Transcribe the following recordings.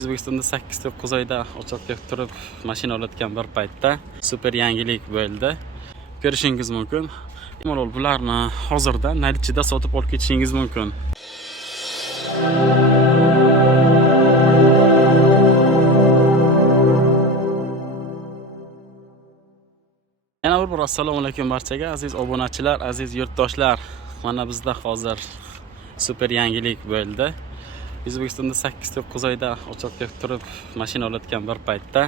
o'zbekistonda sakkiz to'qqiz oyda o'choqda turib mashina olayotgan bir paytda super yangilik bo'ldi. Ko'rishingiz mumkin. Bemalol bularni hozirda nalichida sotib olib ketishingiz mumkin. Yana bir bor assalomu alaykum barchaga. Aziz obunachilar aziz yurtdoshlar mana bizda hozir super yangilik bo'ldi. O'zbekistonda sakkiz to'qqiz oyda o'choqda turib mashina olayotgan bir paytda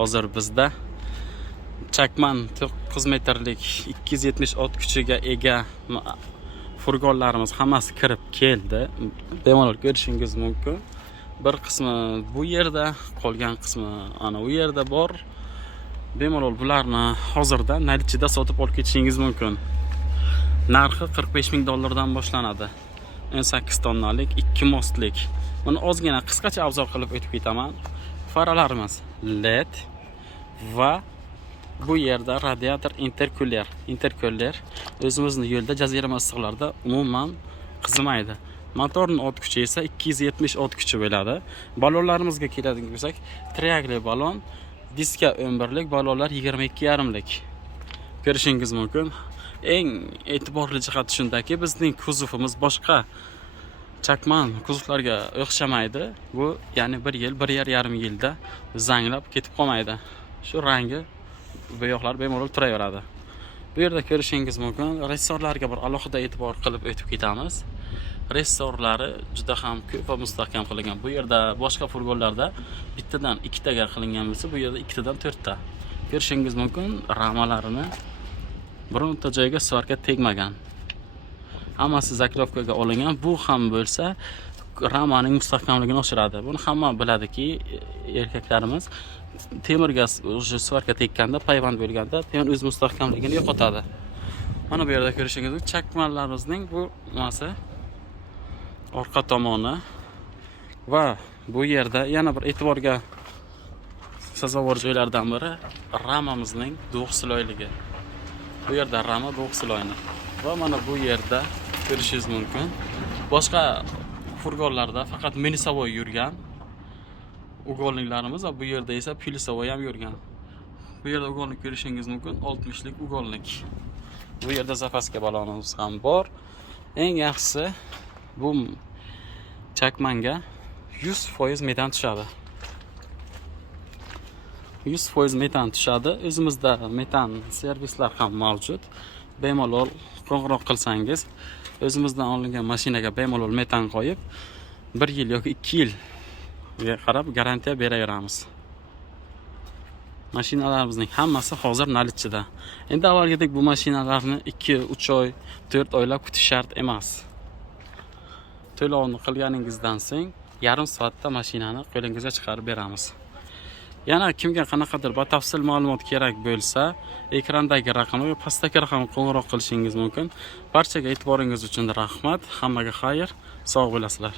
hozir bizda chakman to'qqiz metrlik ikki yuz yetmish ot kuchiga ega furgonlarimiz hammasi kirib keldi. Bemalol ko'rishingiz mumkin. Bir qismi bu yerda qolgan qismi ana u yerda bor. Bemalol bularni hozirda nalichida sotib olib ketishingiz mumkin. Narxi 45 ming dollardan boshlanadi. 18 tonnalik 2 mostlik. Buni ozgina qisqacha obzor qilib o'tib ketaman. Faralarimiz led va bu yerda radiator interkuler interkuler o'zimizni yo'lda jazirama issiqlarda umuman qizimaydi motorni ot kuchi esa 270 ot kuchi bo'ladi. Ballonlarimizga keladigan bo'lsak triagli ballon diska 11 lik ballonlar 22,5 lik ko'rishingiz mumkin eng e'tiborli jihati shundaki bizning kuzovimiz boshqa. Chakman kuzovlarga o'xshamaydi. Bu ya'ni bir yil bir yer yarim yilda zanglab ketib qolmaydi. Shu rangi bo'yoqlar bemalol turaveradi. Bu yerda ko'rishingiz mumkin ressorlarga bir alohida e'tibor qilib o'tib ketamiz. Ressorlari juda ham ko'p va mustahkam qilingan. Bu yerda boshqa furgonlarda bittadan ikkitaga qilingan bo'lsa bu yerda ikkitadan to'rtta. Ko'rishingiz mumkin ramalarini bironta joyga svarka tegmagan hammasi zakrovkaga olingan bu ham bo'lsa ramaning mustahkamligini oshiradi buni hamma biladiki erkaklarimiz temirga уже svarka tekkanda payvand bo'lganda temir o'z mustahkamligini yo'qotadi mana bu yerda ko'rishingiz mumkin chakmanlarimizning bu nimasi orqa tomoni va bu yerda yana bir e'tiborga sazovor joylardan biri ramamizning do'qsiloyligi bu yerda rama do'qsiloyni va mana bu yerda ko'rishingiz mumkin boshqa furgonlarda faqat minisavoy yurgan ugonliklarimiz va bu yerda esa pilisavoy ham yurgan bu yerda ugonlik ko'rishingiz mumkin 60 lik ugonlik bu yerda zapaska balonimiz ham bor. Eng yaxshisi bu chakmanga 100% metan tushadi 100% metan tushadi. O'zimizda metan servislar ham mavjud. Bemalol qo'ng'iroq qilsangiz o'zimizdan olingan mashinaga bemalol metan qo'yib bir yil yoki ikki yilga qarab garantiya beraveramiz. Mashinalarimizning hammasi hozir nalichida endi avvalgidek bu mashinalarni ikki uch oy to'rt oylab kutish shart emas. To'lovni qilganingizdan so'ng yarim soatda mashinani qo'lingizga chiqarib beramiz. Yana kimga qanaqadir batafsil ma'lumot kerak bo'lsa ekrandagi raqam va pastdagi raqamga qo'ng'iroq qilishingiz mumkin. Barchaga e'tiboringiz uchun rahmat. Hammaga xayr. Sog' bo'lasizlar.